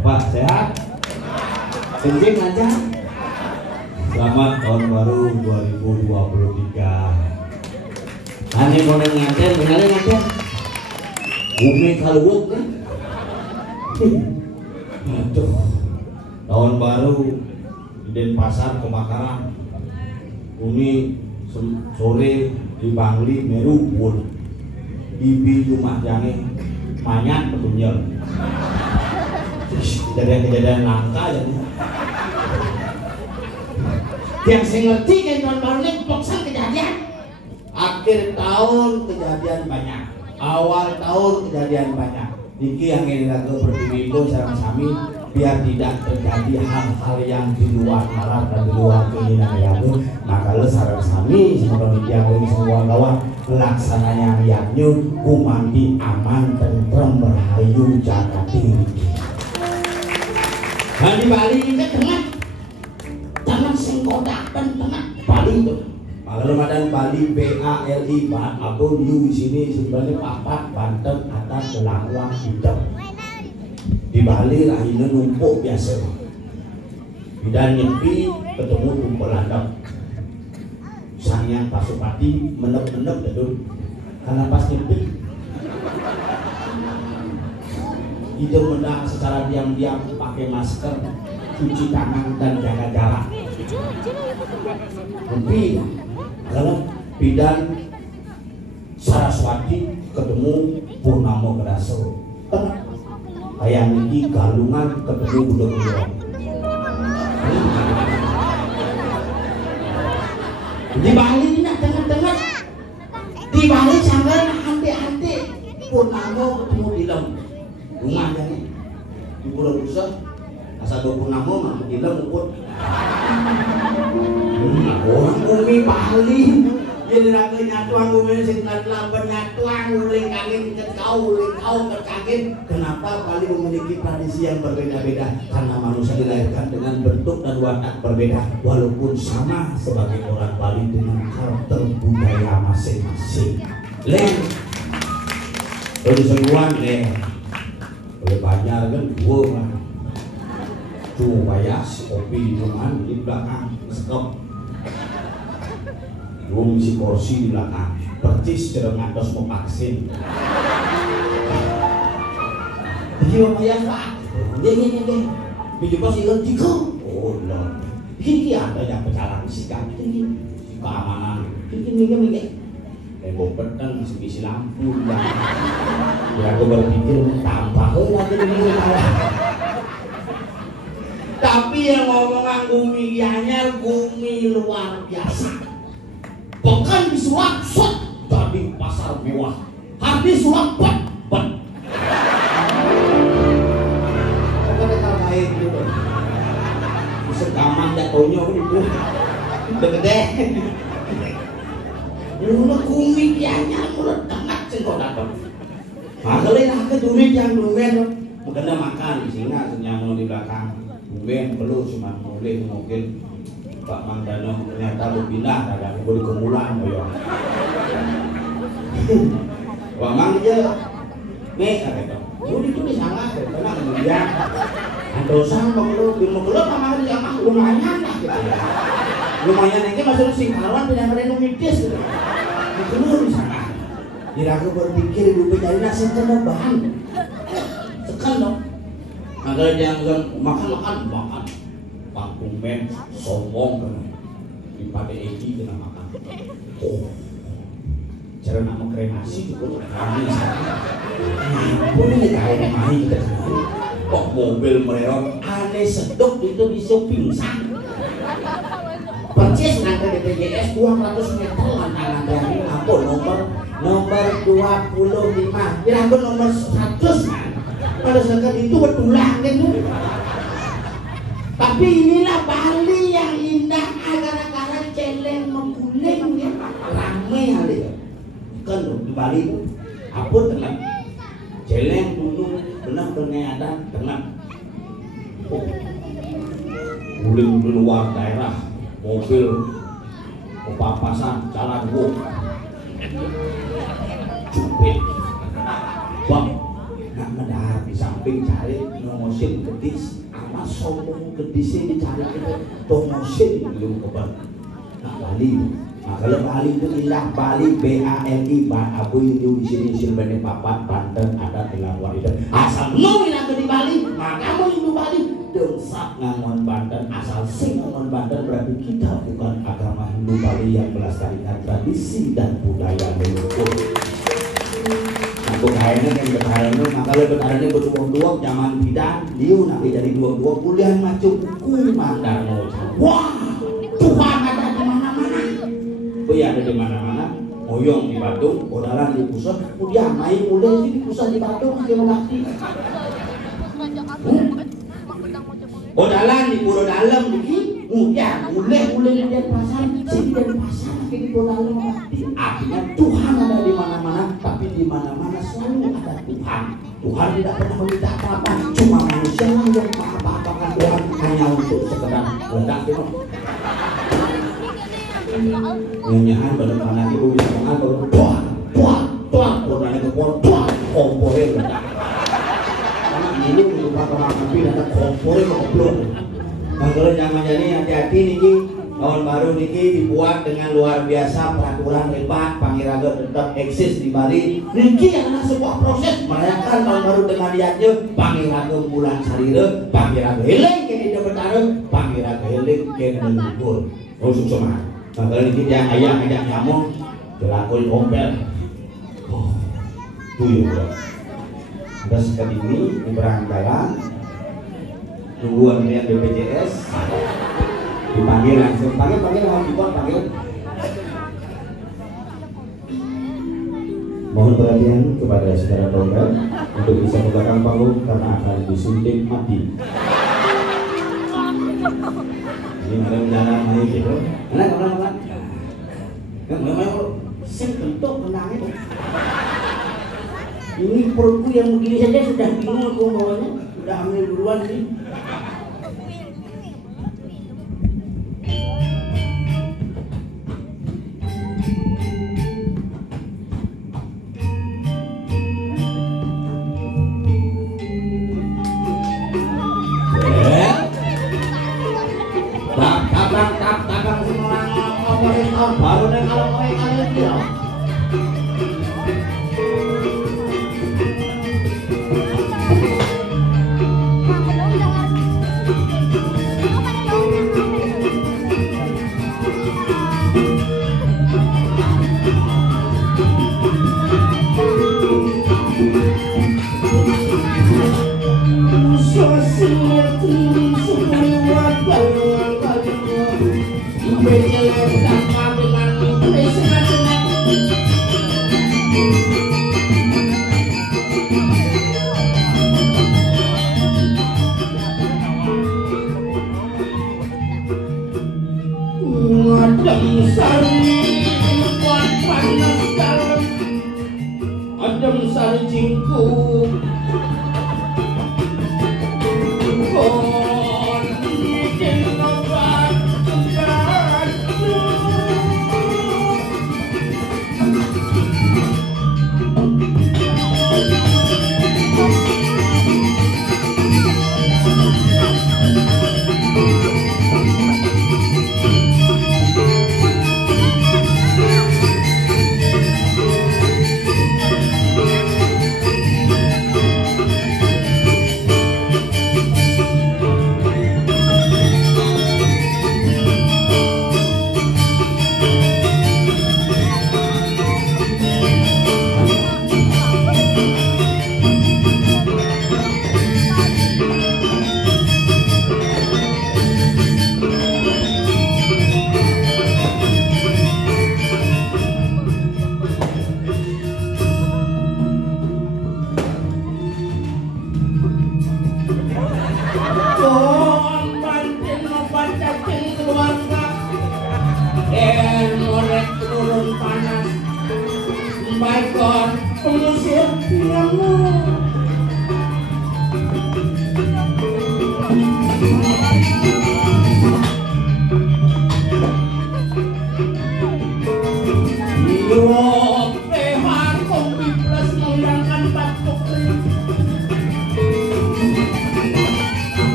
Bapak sehat? Kencing lancar? Selamat tahun baru 2023. Ane konen nganten, benar nganten? Bumi kaluwuk kan? Aduh, tahun baru di Denpasar kebakaran. Umi sore di Bangli Meru pun Ibi rumah jange manyat petunyel. Kejadian langka ya. Yang saya ngerti kan tahun baru ini poksan kejadian. Akhir tahun kejadian banyak, awal tahun kejadian banyak. Niki yang ini lagu berdiwiku sareng sami biar tidak terjadi hal-hal yang di luar nalar dan di luar keinginan yaku. Maka lu sareng sami semoga dijaga semua kawan laksananya yaknyu kumandi aman tentrem berhayu jaga tinggi. Dan di Bali ini tengah sengkodak dan tengah Bali itu. Kalau Ramadan Bali BALI Abon U di sini sebenarnya papat Banten atas Delawang hitam. Di Bali rahina numpuk biasa. Dan nyepi ketemu tumpul landap. Sangnya Pasupati menep-menep dadu karena pas nyepi. Itu mendak secara diam-diam pakai masker, cuci tangan dan jaga jarak. Tapi kalau bidan Saraswati mau kedaso. Kayak niki galungan ketemu budak budak. Di Bali ini nak tengah-tengah. Di Bali sampai hati-hati Purnama ketemu Dilem. Rumah jadi di Pulau Busa. Asal 20 nama nak Dilem ukut. Orang bumi Bali. Jadi raga nyatuang bumi singkat lambat nyatuang uling kangin ke kau ke kangin. Kenapa Bali memiliki tradisi yang berbeda-beda? Karena manusia dilahirkan dengan bentuk dan watak berbeda, walaupun sama sebagai orang Bali dengan karakter budaya masing-masing. Leng, kalau seruan leng, oleh banyak kan dua mah. Cuma bayas kopi di rumah di belakang sekop. Belum si kursi di belakang, percis cereng atas mau vaksin. Jadi apa ya pak? Ini, biji sih kan tiga. Oh lord, ini ada yang pecalang sikap ini, keamanan. Ini. Tembok pedang sebisi lampu. Ya aku berpikir tambah lagi ini. Tapi yang ngomongan gumi anyar, gumi luar biasa. Bahkan disulap set jadi pasar mewah. Habis sulap bet. Apa dekat lain gitu. Sekaman jatuhnya gitu. Gede. Mula kumik yanya mula tengah cengkok dapat. Makanya nak duit yang dumen. Makanya makan di sini senyamun di belakang. Dumen perlu cuma boleh mungkin. Pak Mandano ternyata lu pindah ada boleh kemulan ya. Wah mang dia nih kata. Jadi itu sangat karena kemudian andosan mengeluh sama dia mah lumayan lah gitu. Lumayan ini masuk singkaran tidak ada numitis gitu. Itu sangat. Diraku berpikir ibu cari nasi kena bahan. Sekan dong. Ada yang makan. Panggung men sombong kan daripada Egi kena makan. Oh, cara nak kremasi itu kami boleh tahu mahi kita kok mobil mereka aneh sedok itu bisa pingsan. Percis nanti BPJS 200 meter lantaran dari apa nomor 25 kira nomor 100 kan pada saat itu betulan gitu. Tapi inilah Bali yang indah gara-gara celeng mengguling ya. Ramai kali ya. Kan di Bali itu apa tenang. Celeng dulu benar-benar ada tenang. Oh. Guling di luar daerah, mobil kepapasan jalan gua. Cupit. Bang, nak mendarat di samping cari nomosin gedis. Sombong kedisi dicari kita promosi belum kebar. Nah Bali, kalau Bali itu ilah Bali BALI Abu Indo di sini silbane papat Banten ada dengan wanita. Asal mau ilah di Bali, maka mau Indo Bali. Dengsap ngangon Banten, asal sing ngangon Banten berarti kita bukan agama Hindu Bali yang melestarikan tradisi dan budaya leluhur. Kayaknya kan berharapnya maka lo berharapnya berduang-duang zaman bidan dia nak jadi duang-duang kuliah macam kumandano. Wah Tuhan ada di mana-mana. Oh ya ada di mana-mana. Moyong di Batu, odalan di pusat, kuliah main mulai di pusat di Batu masih mengakti. Odalan di Pulau Dalam di ya mulai di Denpasar, sini Denpasar di Pulau Dalam mengakti. Artinya Tuhan ada di mana-mana, tapi di mana-mana selalu ada Tuhan. Tuhan tidak pernah meminta apa-apa, cuma manusia yang apa-apakan Tuhan hanya untuk sekedar ledak itu. Nyanyian benar-benar ibu bisa mengatur Tuhan, benar itu Tuhan, kompornya ledak. Karena ini berupa orang nabi dan kompornya ngobrol. Kalau zaman jadi hati-hati nih. Tahun baru niki dibuat dengan luar biasa peraturan hebat, Pangiraga tetap eksis di Bali. Niki adalah sebuah proses merayakan tahun baru dengan niatnya Pangiraga bulan sarire, Pangiraga heling kene de betare, Pangiraga heling kene leluhur. Oh sukses. Kalau niki yang ayam ajak nyamuk, dilakoni ompel. Oh, tuyul. Udah sekali ini nyebrang jalan, tunggu antrian BPJS, dipanggil langsung, panggil panggil. Mohon perhatian kepada saudara tonton untuk bisa ke belakang panggung karena akan disuntik mati. Ini mudah-mudahan naik gitu. Mana? Yang sen bentuk kenangnya. Ini perutku yang begini saja sudah bingung aku bawanya, sudah hamil duluan nih. Dagang semua opositor baru deh kalau kalian dia. Adem sari jingku kon bikin obat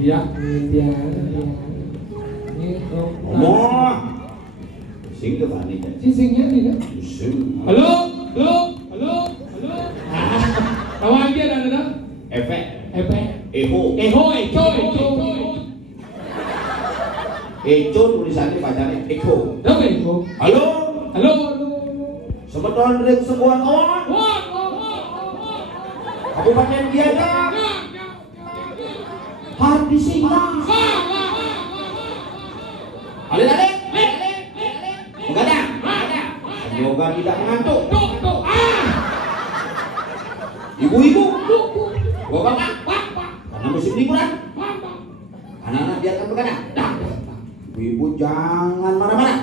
Iya, dia. Ngomong. Sing ke mana kan? Singnya nih kan? Sing. Halo. Kawan dia ada. Efek. Eho. Eco tulisannya pacarnya Eko. Apa Eko? Halo. Sebetulnya dari sebuah kawan. Kabupaten Gianyar. Harta di sini. Ale. Begadang. Semoga tidak mengantuk. Ibu-ibu, bapak, karena musim liburan, anak-anak biarkan begadang. Ibu-ibu jangan marah-marah.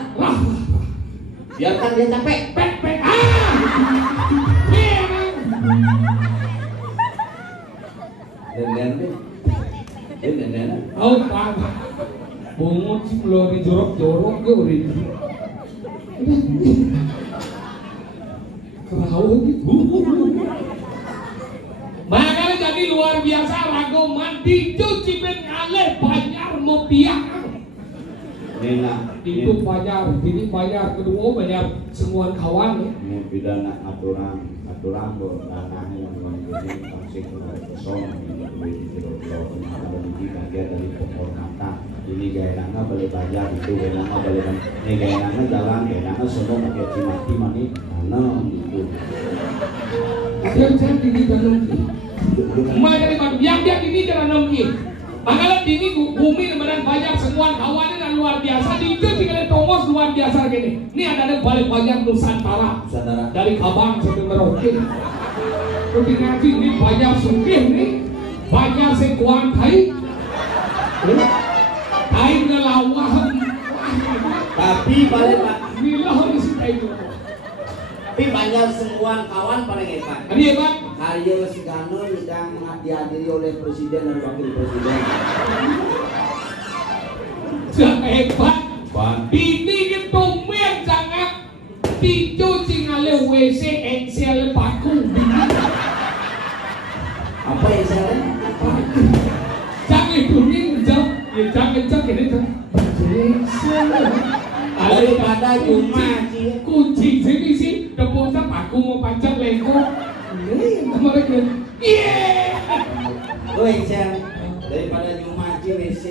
Biarkan dia capek. Den. Oh, Pak. Bungut sih belum dijorok-jorok gue udah. Kerauh gitu. Makanya jadi luar biasa ragoman dicuci pengalih bayar mau piak. Itu bayar, ini bayar, kedua bayar semua kawan. Mau pidana aturan bo tanahnya yang ini pasti kosong ini ada di bagian dari penghormatan. Ini gaenangnya boleh bayar itu gaenangnya boleh kan. Ini gaenangnya jalan gaenangnya semua pakai cimati mani mana itu. Yang ini jangan nongki. Emak dari mana? Yang dia ini jangan nongki. Makanya ini bumi benar banyak semua kawannya dan luar biasa. Di itu tinggal tongos luar biasa gini. Ini ada balik banyak Nusantara. Dari Kabang sampai Merauke. Tapi nanti ini banyak sugih nih. Banyak sekuan kai. Kai ngelawan. Tapi balik pak. Inilah harus kai itu. Tapi banyak semua kawan paling hebat. Ini hebat. Karya Sigano yang dihadiri oleh Presiden dan Wakil Presiden. Sangat hebat. Ini itu yang sangat dicuci oleh WC Excel paku. Apa yang saya? Jangan bunyi jauh, jangan ini kan. Daripada cuma kunci sini sih, deposan paku mau pancak lengkok. Kemarin kan, yang saya daripada cuma WC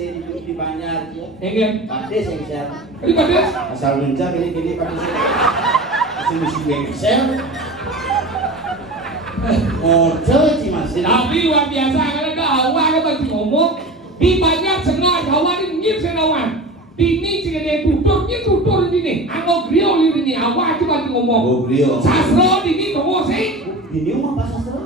di Banjar ya. Enggak. Pades yang saya. Ini pades. Asal mencak ini pades. Mesti Excel. Model sih masih. Tapi luar biasa karena awal kan masih ngomong di banyak senang kawan ini ngip senawan. Ini jika dia tutur ini, anggo griol ini awal cuma ngomong. Oh griol. Sasro ini ngomong sih. Ini apa sasro?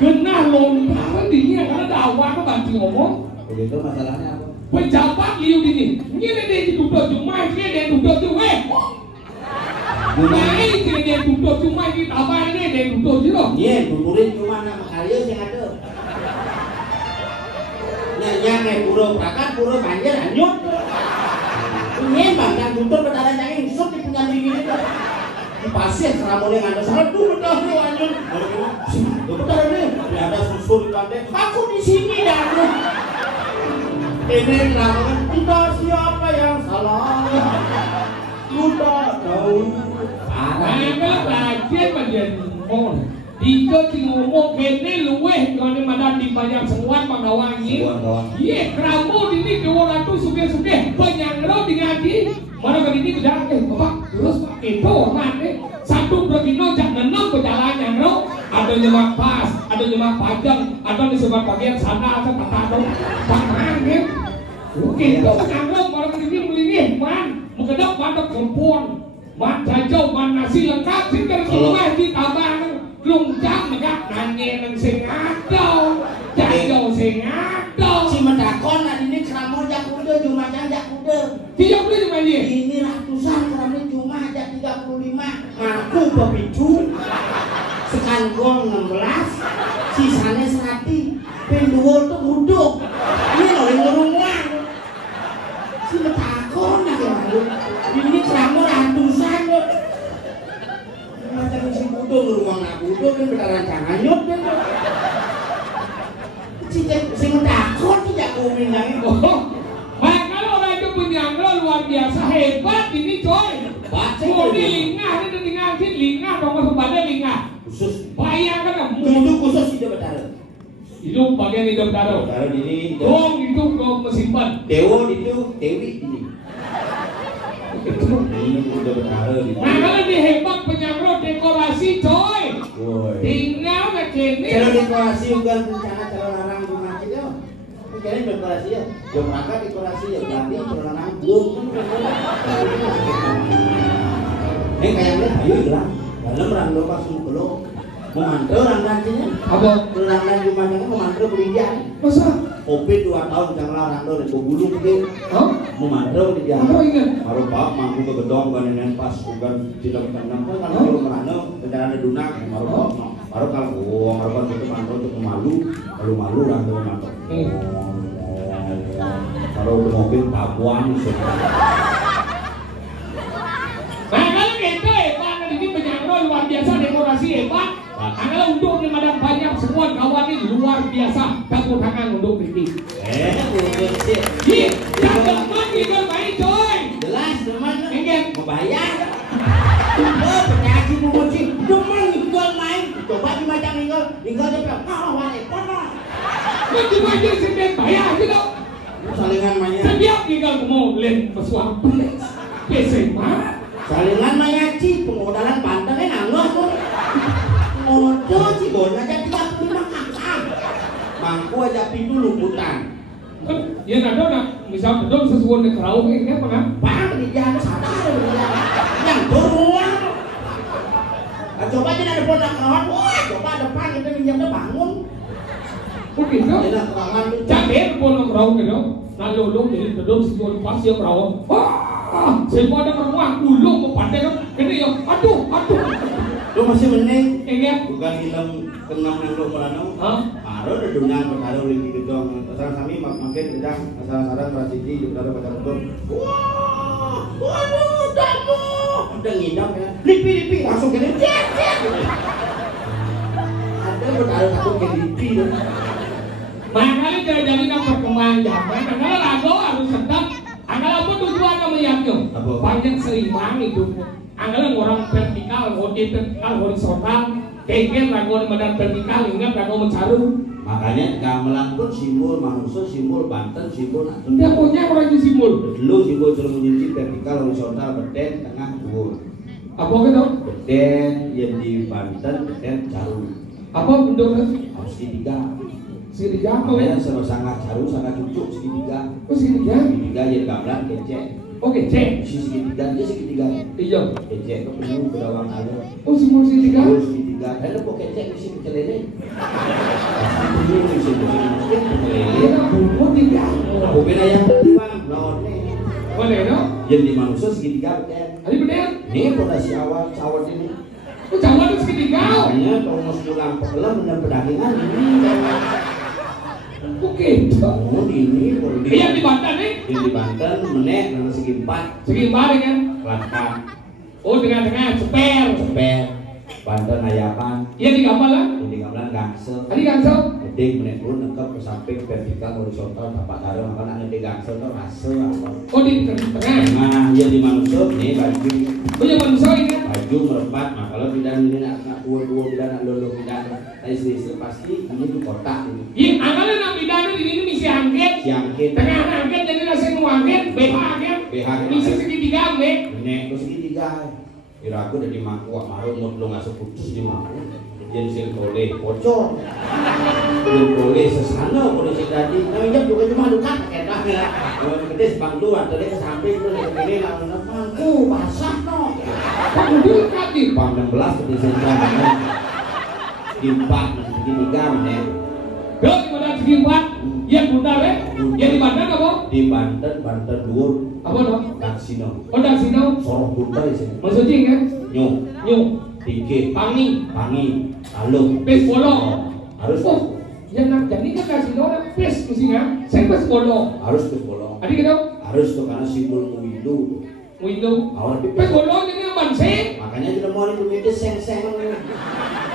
Kena lontaran ini karena awal kan masih ngomong. Begitu masalahnya apa? Pejabat liu ini, ini dia ditutur cuma dia tutur cuma. Nah ini dia tutur cuma kita apa ini dia tutur juga. Iya, tuturin cuma nama karya yang ada. Yang pura prakat, pura banjir hanyut. Ini bahkan tutur berdarah yang insuk di punya diri itu. Di pasir keramon yang ada salah tuh betul hanyut. Betul ini, ada susul di pantai. Aku di sini dah. Ini keramon kita siapa yang salah? Kita tahu. Mereka belajar bagian ngomong. Ika si ngomong kene luweh kalau mana dibayar semua panggawangi. Iya, keramu ini 200 suge-suge penyangro digaji. Mana kan ini bilang bapak terus pak itu mana? Satu berkino jak nenang berjalan nyangro. Ada nyemak pas, ada nyemak pajang, ada di sebelah bagian sana ada kata dong. Tangan kan? Oke, itu nyangro mana kan ini melingih man, mengendap mana perempuan, man jajau, man nasi lengkap sih dari semua ditambah. Lungcang megak nanya nang sing adau, jauh sing adau. Si mendakon nah ini keramon jak kuda, jumlahnya jak kuda. 30 cuma dia. Ini ratusan keramon cuma jak 35. Aku bepicu. Sekanggong 16, sisanya 100. Penduol tuh uduk. Ini loh ngurungan. Si mendakon nah ini keramon ratusan loh. Macam si budung rumah nak budung kan beneran canganyut kan. Si mentakut tidak kuminang itu. Kalau orang itu penyangga luar biasa hebat ini coy. Mau di lingah itu tinggal di lingah nomor kepada lingah. Khusus. Bayangkan kan. Itu khusus hidup betara. Itu bagian hidup betara. Betara ini. Dong itu ke mesimpan. Dewo itu Dewi ini. Ini udah betara di. Nah kalau di hebat penyangga dekorasi coy. Tinggal ke sini. Kalau dekorasi bukan rencana kalian dekorasi ya, jam rangka dekorasi ya, berarti celana nanggung. Kayaknya ayo hilang, dalam rangka pas belum. Memantel rangkanya, Apa? rangka rumahnya memantel berian. Masa? Kopi 2 tahun jangan rangka dari bulu gede. Hah? Memantel di jalan. Apa ingat? Baru pak mampu ke gedong kan pas bukan tidak tanam kan kalau merana bencana dunak baru pak baru kalau baru kan itu mantel untuk malu kalau malu rangka memantel. Kalau udah mobil tabuan sih. Nah kalau gitu hebat, ini penyanyi luar biasa dekorasi hebat. Karena untuk Madam banyak semua kawan ini luar biasa. Tepuk tangan untuk Riki. Bukan sih. Ih, jangan lagi bermain coy. Jelas teman. Enggak. Membayar. Oh, penyaji memuji. Teman tinggal main. Coba di macam tinggal dia bilang, "Ah, wale, kono." Nanti aja sedang bayar gitu. Salingan mainnya. Setiap tinggal mau lihat pesuang PC mah. Salingan mayaci pemodalan Banten nangguh tuh. Modal sih bona aja 35 kakak. Mangku aja pintu lumputan. Ya nado nak, misal bedol sesuatu di kerau kayak mana? Bang di jalan sadar yang beruang. Coba aja ada pondok kawan, wah coba depan kita minjamnya bangun. Oh gitu? Enak kerangan tuh. Campur pondok kerau gitu. Nah lulung jadi bedol sesuatu pas ya kerau. Wah, semua ada beruang, ulung mau pandai kan? Gede ya, aduh. Lu masih mending Enggak. bukan film ke-6 yang lu merano. Aro udah dunia bertaruh di gedong. Pasal kami makin tidak masalah-masalah transisi juga pada betul. Wah, waduh, damu. Udah ngidam ya. Lipi langsung gini. Ada bertaruh satu ke lipi. Makanya jadi perkembangan zaman. Karena lagu harus tetap. Anggalan pun tujuan melihatnya. Banyak seimbang hidupnya. Anggalan orang vertikal, horizontal, kengken lagu medan vertikal, ingat lagu mencaru. Makanya gamelan pun simbol manusia, simbol Banten, simbol Natun. Dia punya orang simbol. Dulu simbol suruh menyinci vertikal, horizontal, beden, tengah, dhuwur. Apa gitu? Beden yang di Banten, beden, caru. Apa bentuknya? Segitiga. Segitiga apa Makanya ya? sama sangat caru, sangat cucuk segitiga. Oh segitiga? Segitiga yang gamelan kecek. Oke cek. Si segitiga dia segitiga. Iya. Kecek ke penuh berawang alu. Oh simbol segitiga? Simbol segitiga. Ada kok kecek mesti pecelele. Pasti penuh mesti pecelele. Iya, bumbu tiga. Bukan yang bang, lawannya. Boleh no? Yang di manusia segitiga beden. Ada bener? Nih fondasi awal cawat ini. Oh Jawa itu segitiga. Makanya kalau mau pulang pekelam dengan pedagangan ini. Oke. Oh ini kalau Iya di Banten nih. di Banten menek dengan segi 4 Segi mana kan? Kelangkap Oh tengah-tengah seper. cepet Banten ayapan Iya di gambar lah. di gamelan gangsel Tadi gangsel. gede menek pun nengkep ke samping vertikal horizontal tapak taruh apa nak di gangsel tuh rase apa Oh di tengah. nah ya di manusia nih baju Oh ya manusia ini kan? baju merepat nah kalau tidak ini nak dua tidak nak lolo tidak istri pasti ini tuh kotak ini Iya anggalan nak bidana di sini misi angket. siang kita Tengah angket jadi nasi angket. BH angket. BH Misi segitiga angket. menek terus segitiga kira aku udah di mangku marun lo nggak putus di mangku jensil boleh bocor yang boleh sesana boleh sedadi namanya juga cuma dukat enak ya kalau gede sebang dua tadi ke samping tuh ini lawan mangku basah no Pak Udul kaki. pang 16 ke desa di 4 di 3 menek Dok di mana segi 4? Iya bunda ya? Ya di Banten apa? di Banten Dhuwur Apa dong? Daksino Oh dari sini. Sorong Bunta di sini Maksudnya kan? nyu dikit Pangi. Alung Pes bolo. harus Oh, yang nak jadi kan kasih orang pes mestinya. Saya pes bolo. harus ke bolong Adik kita harus tuh karena simbol Wilu window. awal Pes bolo ini aman sih. makanya tidak mau itu seng-seng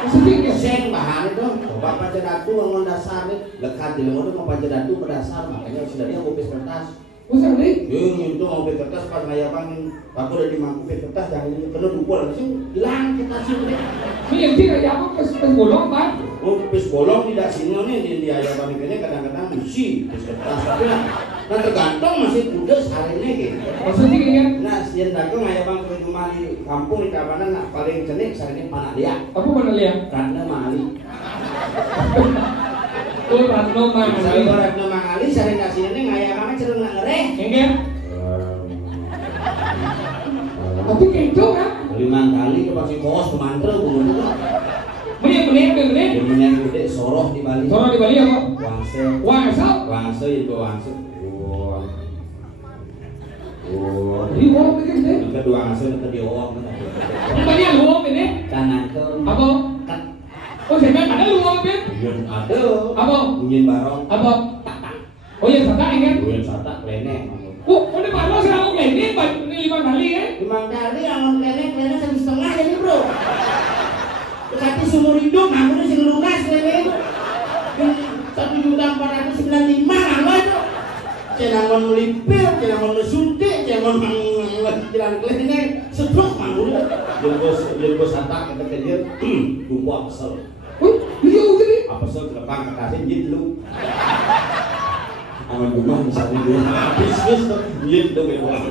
Maksudnya kan? seng bahan itu coba pacar datu ngomong dasar lekat di lemot mau pacar datu berdasar makanya sudah dia ngopis kertas Masa nih? itu ngopis kertas pas ngayapang aku udah dimangku kertas jangan ini kena dupol langsung hilang kertas itu Ini yang tidak ya apa pes bolo apa? oh pes bolong tidak sini nih di ayapan ini kadang-kadang misi pes kertas tapi nah tergantung masih kudes hari ini gitu Maksudnya kan? nah sian dagang ayapang ke rumah di kampung di kawanan nah, paling cenik hari ini panak dia Apa mana lihat? karena mali Oh Ratno Mangali. Ratno Mangali sering kasihnya ngaya banget cereng nak ngereh. Enggak. Tapi kencok kan? 5 kali ke pasti bos pemantra bulu. Menit. Yang gede soroh di Bali. Soroh di Bali apa? Wangse itu wangse. Di wong begini deh. Kedua wangse itu di wong. Banyak luang ini. Kanan ke. Apa? Oh saya ada luang ini. Ada. Apa? Bunyin barong. Apa? Oh ya sata ingat. Bunyin sata klenek. Udah baru serang klenek, ini 5 kali ya? 5 kali lawan klenek 1,5 jadi bro. Tapi seumur hidup, aku sing lunas klenek itu. 1.495 lalu itu. Cenangan melipir, cenangan mesuntik, cenangan jalan klenek, sedok manggul. Jengkos sata kita kejar, tunggu apesel. Iya udah nih. Apesel telepang ke kasih jid lu. Aman rumah misalnya dia habis tuh jid tuh bebas.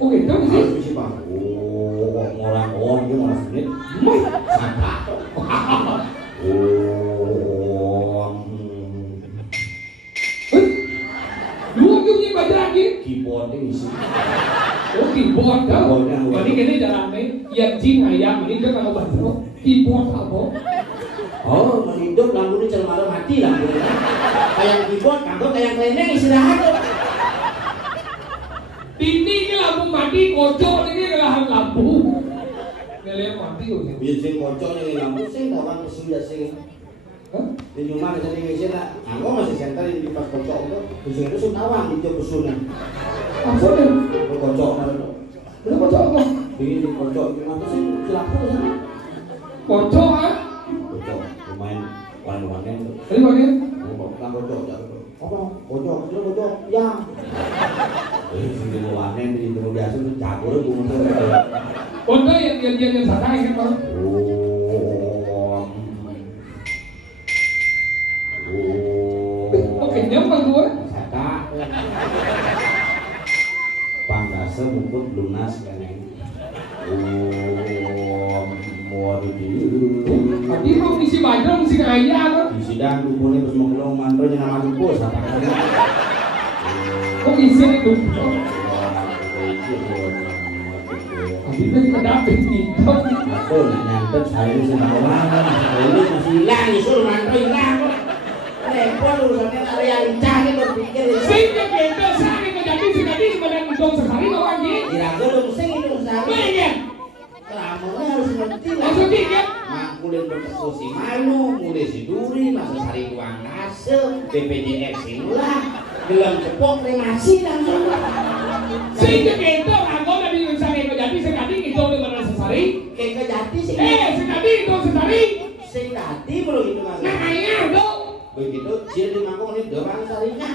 Oke, terus sih. Misi bang. Orang dia malah senit. Sata. Luang tu punya baca lagi. Keyboard ni misi. Oh keyboard dah. Ini kini jalan ni. Yang jin ayam ini dia kalau baca keyboard apa? Oh, hidup lampu ni cara malam mati lampu ni. Kayak keyboard, kayak klenek istirahat tu. Ini ke lampu mati, kocok ni ke lampu. Ngelihat mati tu. Biasa kocok ni lampu sih, kawan pesu biasa. Di rumah kita ni biasa nak, aku masih center di pas kocok tu. Pesu itu sundawang di jauh pesu ni. Apa ni? Kocok mana tu? Mana kocok apa? Ini kocok di mana sih? Silapu sana. Kocok ah? Kocok, pemain warna-warna tu. Dari mana? Bukan kocok, apa? Kocok, ya. Sini warna di tempat biasa tu campur tu bumbu tu. Kocok yang sadar kan bang? Oke, nyambung tu eh? Sadar. Panggasa mumput lunas kan ini. Tadi mau ngisi badan, ngisi kaya apa? Di sidang kumpulnya terus mengelong mantronya nama kumpul siapa kali? Oh ngisi itu. Tapi kan kedapet nih. Betul, nyantet saya ini senawan. Ini masih hilang, isul mantro hilang. Repot urusannya tak realita ni berpikir. Sehingga kita sehari menjadi sebadan hidung sekali orang ni. Kira-kira dong sing itu sehari. Banyak. Kelamunya harus ngerti lah. Maksudnya kan? Makulin bertekuk si malu, mulai si duri, masa sari uang kase, BPJS sinulah, gelam cepok remasi langsung. Sehingga kita aku dari misalnya menjadi sekali itu dengan sesari. Kayak kejati sih. Sekali itu sesari. Sing tadi belum itu mas. Nah kayaknya dong. Begitu dia di mangkok ini dorang sarinya.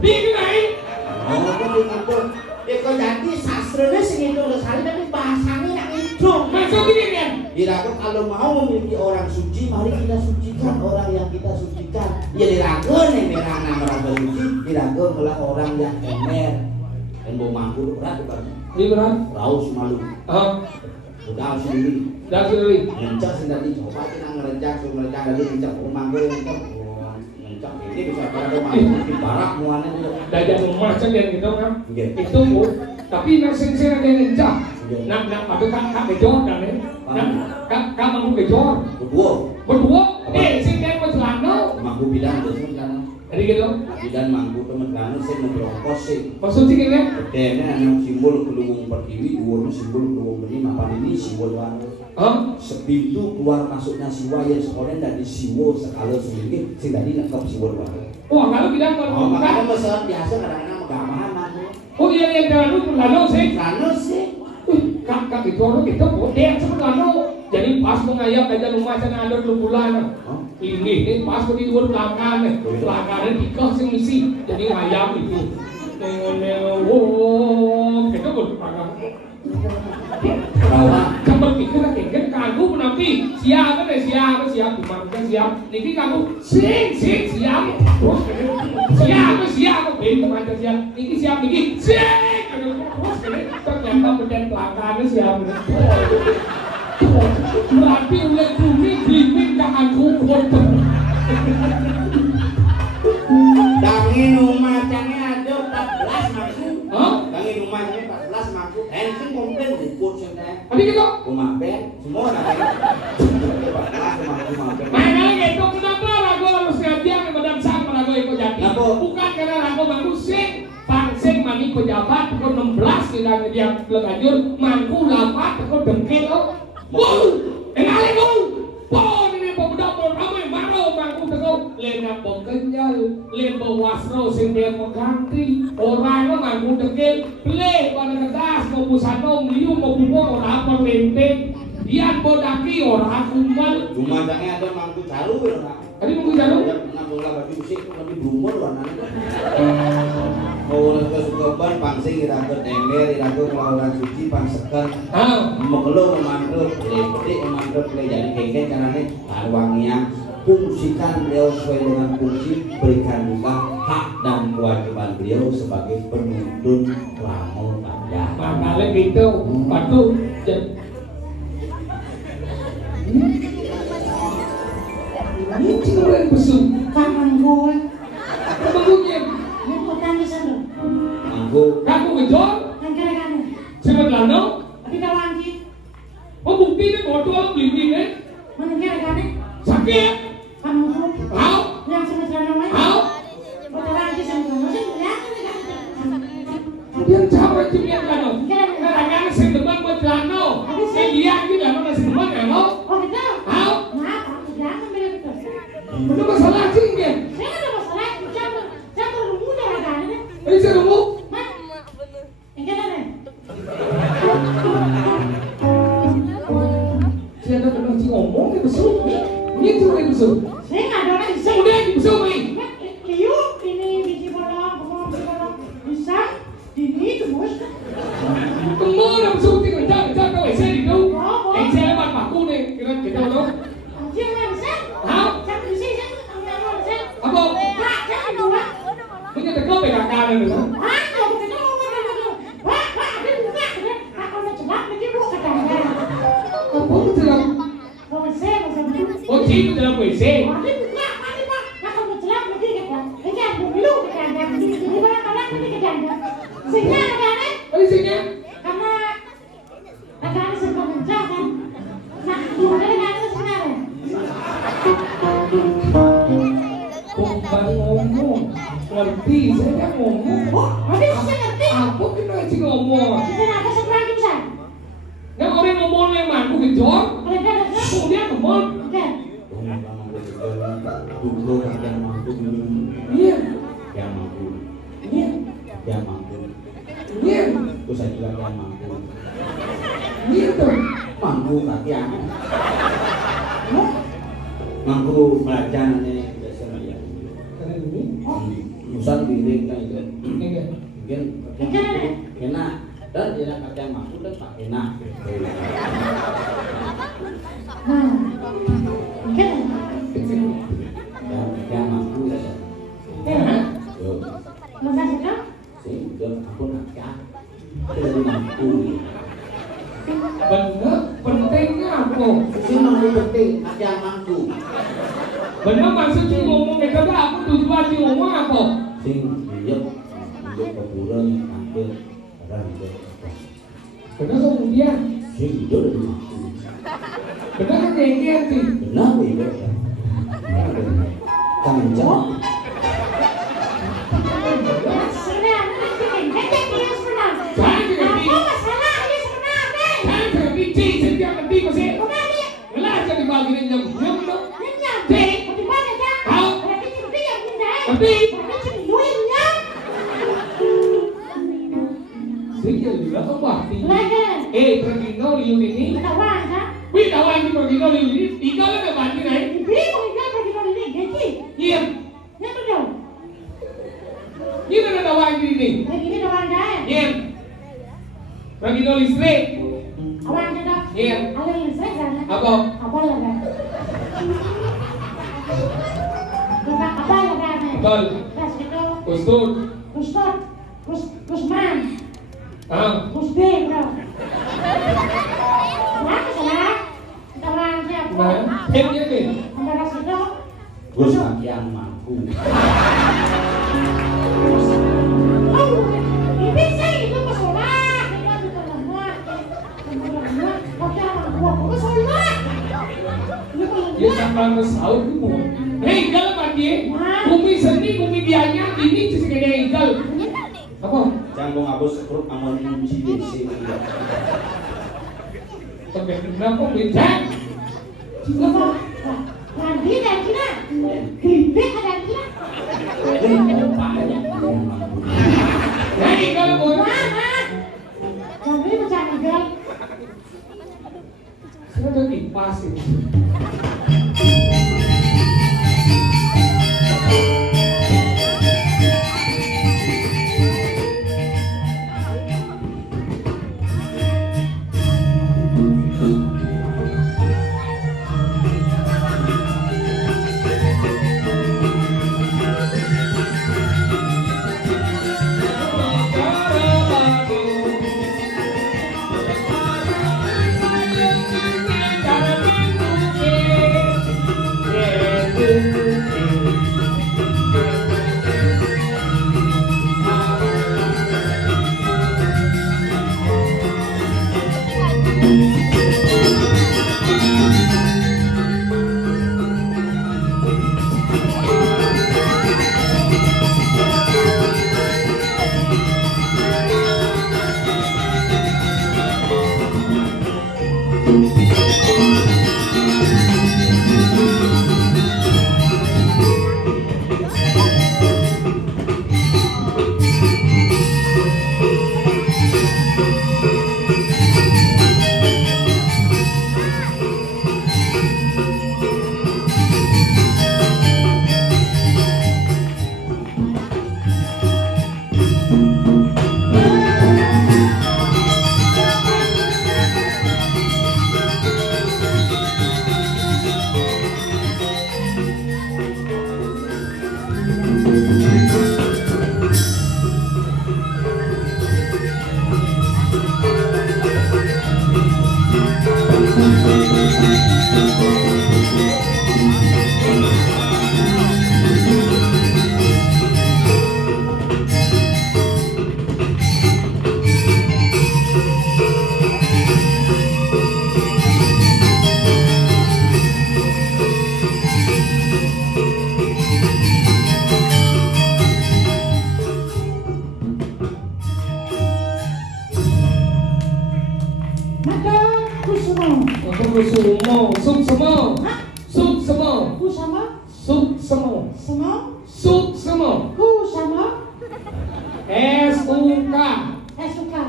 Di naik. Oh, itu di mangkok. Kejati sastranya sing itu sesari tapi bahasanya nak itu. Maksudnya kan? Diraku kalau mau memiliki orang suci, mari kita sucikan orang yang kita sucikan. Ya diraku nih merah nama orang suci, diraku adalah orang yang emer dan mau mampu berat bukan? Berat. Raus malu. Udah sendiri. Dah sendiri. Ngencak sendiri coba kita ngerencak, ngerencak lagi ngencak mampu ngencak. Ngencak ini bisa pada mampu di barak muannya itu. Dajak rumah cendeng gitu kan? Itu bu. Tapi nasi ada yang ngencak. Nak tapi kak kejor kan ya? Kak mampu kejor. Berdua. Sing kayak celana. Mampu bidang terus kan? Jadi gitu. Bidang mampu teman kan? Saya memperongkos sih. Maksudnya kan? Dene anak simbol kelubung pertiwi, dua simbol kelubung beri, mapan ini simbol warna. Sepintu keluar masuknya siwa yang sekolah dari siwo sekali sendiri, sing tadi nangkap simbol warna. Wah kalau bilang kalau makanya masalah biasa kadang-kadang megamahan. Oh iya yang lalu sih. Lalu sih. Kak itu orang kita bodek sebenarnya. Jadi pas mengayap aja rumah sana ada 2 bulan. Ini pas di 2 belakang belakangnya dikah sing misi. Jadi ngayap itu. Wow, kita belakang. Kamu pikir kan kamu menampi siapa dimakan siap. Niki kamu sing siap. Terus siapa teman siap. Niki siap niki sing. Terus ternyata beden belakangnya siap. Berarti oleh bumi bimbing tak aku konteng. Tangi rumahnya ada 14 maku. Hah? Tangi rumahnya 14 maku. Enteng komplain di put sana. Tadi gitu. Rumah ben semua namanya. 14 maku. Makanya gitu kenapa ragu harus ngajian badan sang ragu ikut jadi? Bukan karena ragu manusia. Pangsing mani pejabat pukul 16 tidak dia lekajur mangku lapat pukul dengkil. Wow, enale go. Po ini pemuda ramai maro mangku tegau lena pengkenyal lena wasro sing dia mengganti orang mangku dengkil play pada kertas mau busano liu mau bubo orang apa lente dia bodaki orang kumal Rumahnya ada mangku jaru ya. Tadi mangku jaru? Ya pernah bola baju musik lebih bumur warnanya. Mau kesukaban pangsing iraga ember iraga melawan suci pangsekan mekelo memandut pedik memandut jadi kengkeng caranya wangian fungsikan beliau sesuai dengan fungsi berikan juga hak dan kewajiban beliau sebagai penuntut lamun panjang makanya gitu batu ini cingguran besuk Kapan gue? bentuknya Ini bukan di sana. kamu ngejol Kan kira-kira. sebut lano Tapi kalau anjing, bukti ini botol beli ini mana kira-kira? sakit Kamu gue. how Yang sama-sama namanya. how Betul anjing sama-sama. Saya kelihatan dia capek cimian lano kadang-kadang sing demen buat lano dia ini lano nasi demen ya lo Oh gitu? how Maaf, aku kelihatan beda betul. itu masalah cing dia Saya ada masalah, saya terlalu muda agaknya. ini saya nunggu Mak, yang kira-kira. saya ada kenal cing ngomong dia besuk ini tuh dia besuk Saya nggak ada orang bisa. udah dia besuk nih Liu, ini biji bolong, biji bolong, bisa, ini tembus. kemana udah besuk tinggal jangan kau saya di đâu saya lepas paku nih kira kita lo Anjing nggak bisa. how Saya bisa, saya nggak bisa. apa Pak, saya kedua. punya tekol pegang kanan itu Hah, kalau begitu ngomong gitu. Pak, ada buka, aku udah cepat bikin lu kadang-kadang. apa itu dalam Kalau saya masa dulu. oh itu dalam WC Ada buka, mari Pak. Aku udah cepat bikin gitu. Ini aku dulu kadang-kadang. Jadi kadang-kadang bikin kadang-kadang. Sehingga kadang-kadang oh isinya karena kadang-kadang suka menjaga. Nah, gimana kadang-kadang sebenarnya? bukan ngomong ngerti saya kan ngomong Oh, habis saya ngerti. apa kita sih ngomong Kita ada seberang bisa. yang orang ngomong yang mampu gejor Kalau dia ada kemudian kemon oke. dulu yang mampu iya yang mampu iya yang mampu iya terus saya juga yang mampu iya tuh mampu kaki aku mampu belajar nih biasa ya kalian ini nusan diri kan itu enggak mungkin enak dan dia nak kaki yang mampu dan tak enak Nah, mungkin yang mampu ya yo lepas itu sih dia aku nak kaki dia mampu bener pentingnya apa sih mampu penting ada yang mampu bener maksudnya ngomong kita apa tujuan sih ngomong apa sing dia untuk keburan tampil ada dia bener kemudian sing dia udah mampu bener kan yang sih benar ya tanggung jawab sebenarnya kita dia sebenarnya. saya juga di Apa masalah ini sebenarnya? saya juga di setiap nanti masih Bukan dia. ngelas jadi bagian nyam nyam dong Nyam. Cik. Bagaimana kan? How? Berarti seperti yang pindah. Tapi Berarti cuma duitnya. saya juga kembali Belajar. pergi nol ini Ada uang kan? wih kawan di pergi nol ini tinggal ada mati nih Bingung kan pergi dari ini gaji. iya Yang tu jauh. ini ada kawan di ini Lagi ini ada uang dah. iya pergi nol listrik Awang dah. iya Ada yang saya sana. apa Apa lah kan? Bapak apa lah kan? betul Terus itu kustur Ustad, Usman, Usbe bro. Kenapa salah? Kita orang siapa? nah ini nih Anda gara-gara situ. Gus kaki yang mampu. Oh, ini sih itu kesolah. Kita juga lemah. Lemah. Tapi orang tua aku kesolah. Ya sampai mesau itu. Hei, kalau mati, kumi seni, kumi bianya ini sih kena ingkal. Apa? Jangan kau ngapus perut aman kunci DC. Sampai kenapa bincang? Apa? Nanti dan kita, gede ada kita. Jadi kalau mau Nanti macam enggak. sudah dipas ini.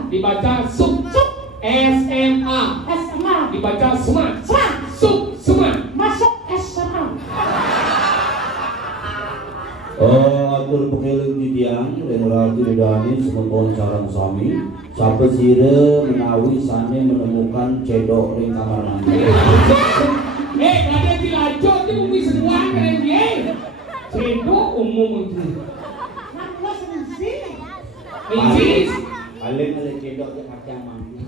Dibaca sup, SMA. Dibaca semak, sup, semak. Masuk SMA. Atur pekeling di tiang, rengrati dedani semeton sarang sami. Sampai sire menawi sane menemukan cedok ring kamar mandi. Ada dilacot itu umi semua keren dia. Cedok umum itu. Makna sensi. Incis. Paling ada cedok ke kaki yang mampu.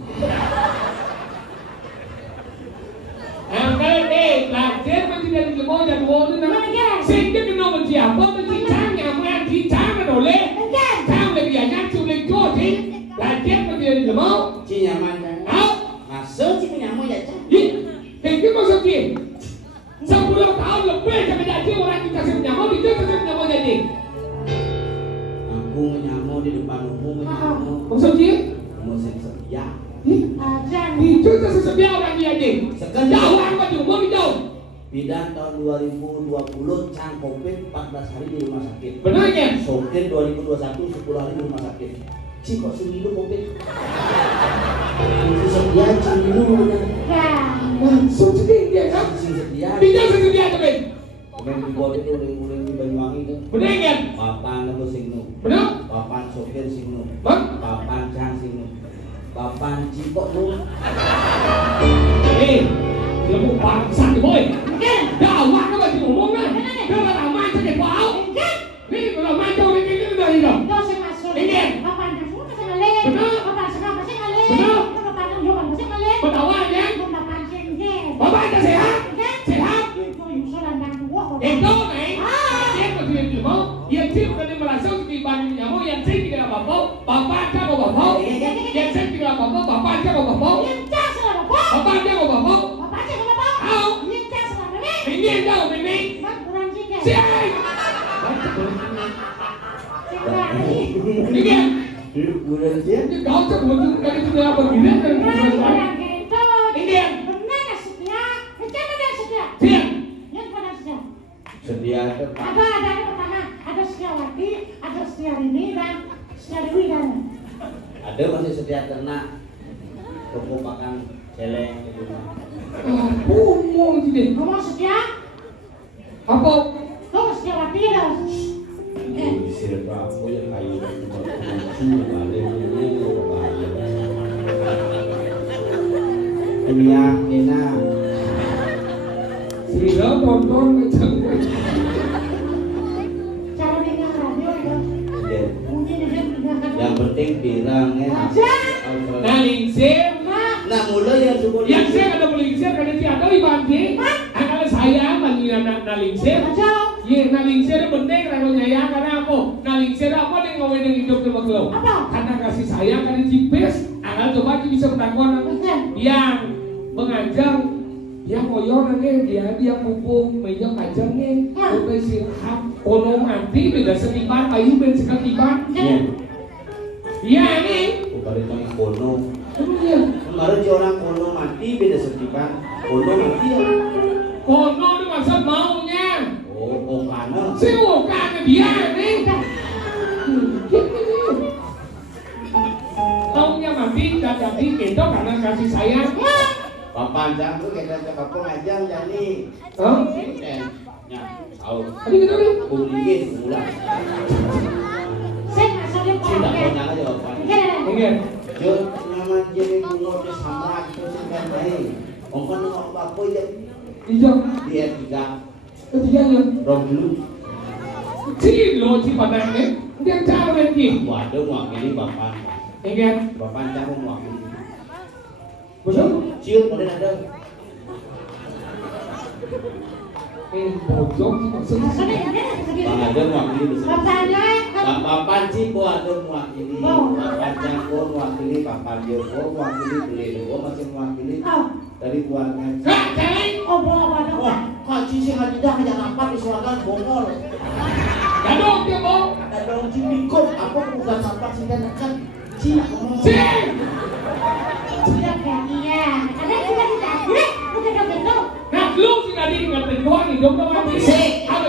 Kalau belajar macam dari lemau dan wolu nama. Sehingga kena macam apa macam cangnya, macam cangnya oleh. Cang lebih banyak sulit jadi. Belajar macam dari lemau. Cinyaman kan? Masuk si penyamu ya cang. Itu maksudnya 10 tahun lebih sampai jadi orang kita menyamu itu menyamu jadi. Aku menyamu di depan umum menyamu. Maksudnya? Umum setia. Itu sesedia orang dia jadi. Jauh apa tu? Mau jauh. Bidan tahun 2020 cang COVID 14 hari di rumah sakit. Benar ya? Sokin 2021 10 hari di rumah sakit. Cik kok seminggu COVID? Itu setia seminggu benar. Sedih dia kan? Setia. Tidak sesedia tu ben. Kemudian di bawah itu uling-uling di Banyuwangi itu. Benar kan? Papan aku singnu. Benar? Papan sopir singnu. Bang? Papan cang singnu. Papan cipok tu. Ilmu bangsa tu boy. Jawab apa tu ngomong kan? Kalau ramai sakit bau. Ni kalau macam ni dah hidup. Dosen masuk. Ini. Kapan masuk masih ngalih. Benar. Kapan sekarang masih ngalih. Benar. Kapan jualan masih ngalih. Bertawan ya? Kapan sengge. Bapak dah sehat? Sehat? Itu yang solan dan Itu nih, kalian berdua itu mau, yang sih tadi merasa di banding kamu, yang sih tidak apa-apa, bapak aja mau bapak, yang sih tidak apa-apa, bapak aja mau bapak, bapak aja mau bapak, ini tahu ini, siapa? Ini dia. Ini kau tak boleh dari sudah apa gini dan ini dia. Sedia ada pertama, ada Setiawati, ada Setiarini dan Setiadewi kan. ada masih sedia ternak toko makan celeng itu. Ngomong sini. Ngomong Setia? Apa? Tuh Setiawati ya. Siapa aku yang kayu balik ini ya enak. Sila tonton macam Cara dengar radio ya. Mungkin Yang penting pirangnya. nah lingsir. Nah mulai yang syukur. Yang saya ada melingsir karena dia ada di banti. Kalau saya bagi anak nalingsir. Iya nalingsir penting kalau nyayang karena apa? Nalingsir apa yang ngawin yang hidup di Baglo? Karena kasih sayang karena cipes. Anak coba bisa bertakon yang mengajar yang ngoyor dia pupung meja kacangnya sampai sirham kono mati beda seniman ayu ben sekaliban iya nih bukan itu kono iya kemarin si orang kono mati beda seniman kono mati ya kono itu maksud maunya okana si okana dia nih maunya mati dan jadi itu karena kasih sayang papanjang tuh kita cakap pengajang jadi ya tahu tadi kita nih bunyi bulan saya nggak sadar tidak pakai. mau aja jawaban ingat jo nama jadi bungo di samrak itu sih kan baik ongkon apa ya hijau dia tidak ketiganya rom dulu Cilo si panangnya dia cara lagi waduh mewakili bapak ingat bapak cakap mewakili betul cium pada ada pojok maksudnya bang ada mewakili besar Bapaknya papan cipo ada mewakili papan cangko mewakili papan joko mewakili beli dua masih mewakili dari keluarga kak cewek oh bawa wah kak cici nggak tidak kerja apa di suarga bongol gadong dia mau ada dong cibikot apa bukan sampah sih kan Cina ngomong tidak kayak iya. Ada juga tidak. Bukan begitu. nah lu sih tadi ngatain doang hidup doang harus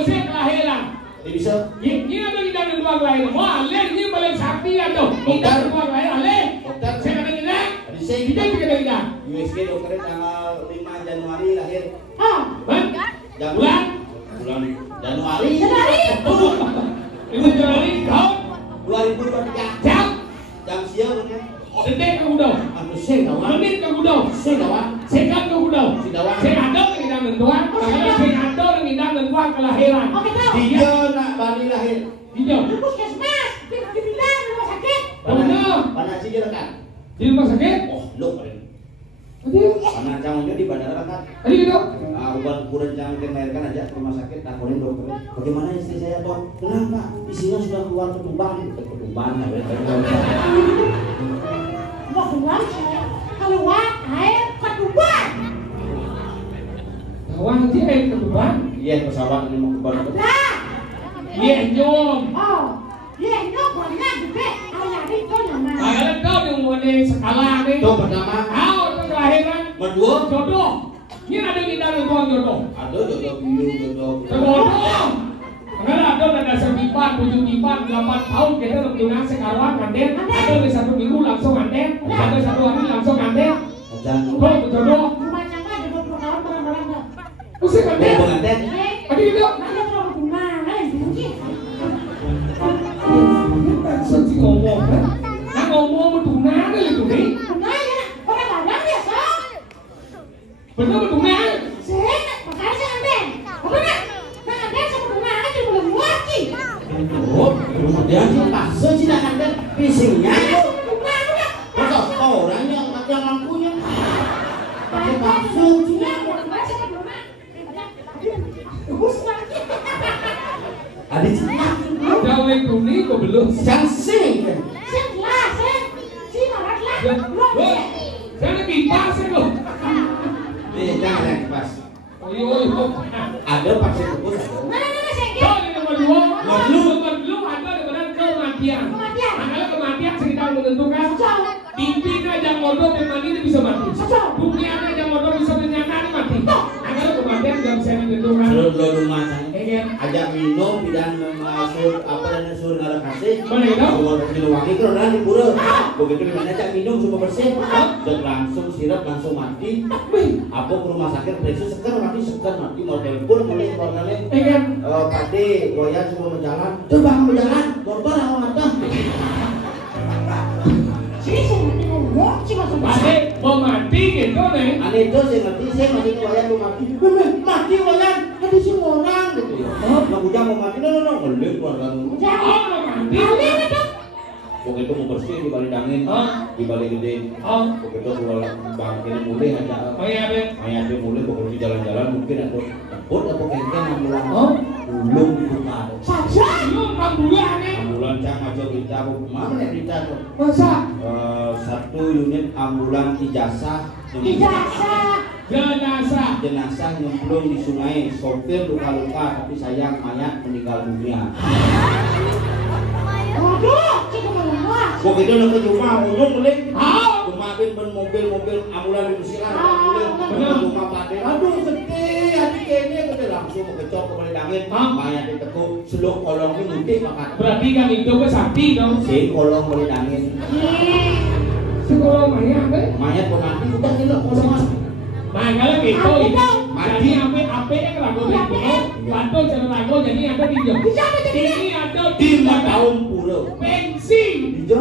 saya kelahiran jadi bisa ini ada kita ada dua kelahiran wah le ini paling sakti atau kita ada dua kelahiran le dokter saya kata kita tadi saya kita gitu kita kita USG dokter tanggal 5 Januari lahir bulan Januari itu Januari tahun 2023 jam siang detik ke gudang aku saya kawan menit ke gudang second ke gudang Sidawan. saya ada yang kita mentuan karena saya ada yang kita mentuan kelahiran Oh gitu. dia nak Bali lahir dia Puskesmas. Dibilang rumah sakit. mana sih dia kan di rumah sakit oh lo keren tadi mana jangannya di bandara kan tadi gitu ukuran jangan melahirkan aja ke rumah sakit takutin dokter bagaimana istri saya dok kenapa isinya sudah keluar ketuban Mau keluar saya. Keluar air ketuban. kawan dia yang ketuban iya pesawat ini mau ke Bandung Lah. iya nyom Oh. Iya nyok warna gede. Ayah itu nama. kalian tahu yang mau di skala nih itu pertama tahu itu kelahiran kedua jodoh ini ada kita mentuan jodoh ada jodoh biru jodoh jodoh karena ada dasar kipan, 7 kipan, 8 tahun kita lebih sekarang kanten ada di 1 minggu langsung kanten ada 1 hari langsung kanten dan jodoh Rumah tangga ada 20 tahun barang-barang enggak. usir kanten pengantin tadi gitu Ada terlalu bunga. Mungkin. maksud si ngomong kan nah ngomong betungan itu nih Bunga ya. Orang barang ya so. bener betungan Saya makanya saya nganten. Apa nak? Nganten sama bunga aja belum lagi. oh dia sih paksa sih nak nganten pisingnya Bunga udah. masa orang yang lampunya pakai paksa sih Bunga sama bunga. Bagus lagi. Ada cina. Jauh ini kok belum. Jangan sing. Sing lah, sing. Si marat lah. Ya, Belum woi, sih. saya lagi pas lo. Nih, jangan yang pas. Oh iya, Ada vaksin kukus ada. Mana sing ki? oh ini nomor 2. Nomor 2 ada dengan kematian. Kematian. Nah, kematian cerita menentukan. Jauh. Intinya yang modal memang ini bisa mati. Betul. Dunianya yang modal bisa menyatakan mati. Nah, kalau kematian nggak bisa ditentukan. Lo rumah sana. Iya. Ajak minum tidak masuk apa dan sur nara kasih. Mana itu? Keluar kecil wangi kalau nanti pura. Begitu dimana ajak minum semua bersih. Dan langsung sirap langsung mati. Aku ke rumah sakit presu seker mati mau telepon mulai keluarganya. Iya. Pade, Wayan semua berjalan. Coba berjalan, motor awak ada. Sini sing mati ngomong sih masuk. Pade mau mati gitu nih. Aneh itu saya ngerti, saya masih ke Wayan mau mati. Mati Wayan, ada semua orang gitu ya. Nggak ujang mau mati, no, ngelik keluarga lu. Oh, mau mati. Kalian itu. Begitu mau bersih di balik angin, di balik gede. Oh, Begitu keluar bangkit mulai aja. oh iya deh. Mayatnya mulai begitu jalan-jalan mungkin ada takut atau kayaknya ambulan. Oh, Belum dibuka. Saja. lu 6 bulan nih. Ambulan cang aja berita, mana nih berita tuh? Masa? 1 unit ambulan ijazah Jenazah. nyemplung di sungai, sopir luka-luka tapi sayang mayat meninggal dunia. Waduh, cik kemana? Begitu lo ke rumah ujung beli, Oh, kemarin mobil ambulan di Musiran, benar. rumah pade, aduh sedih, hati kayaknya kita langsung mengecok ke balik angin, mayat ditekuk, seluk kolong ini mudik makan. berarti kan itu ke sapi dong. Si kolong balik angin, Sekolah mayat deh. mayat pun mati udah ini kolong. Nah, kalau gitu Aku ini tahu. jadi apa yang ragu itu, waktu jangan ragu jadi ada di jam. Bisa apa jadi? Ini ada 5 tahun pura. pensi. Di jam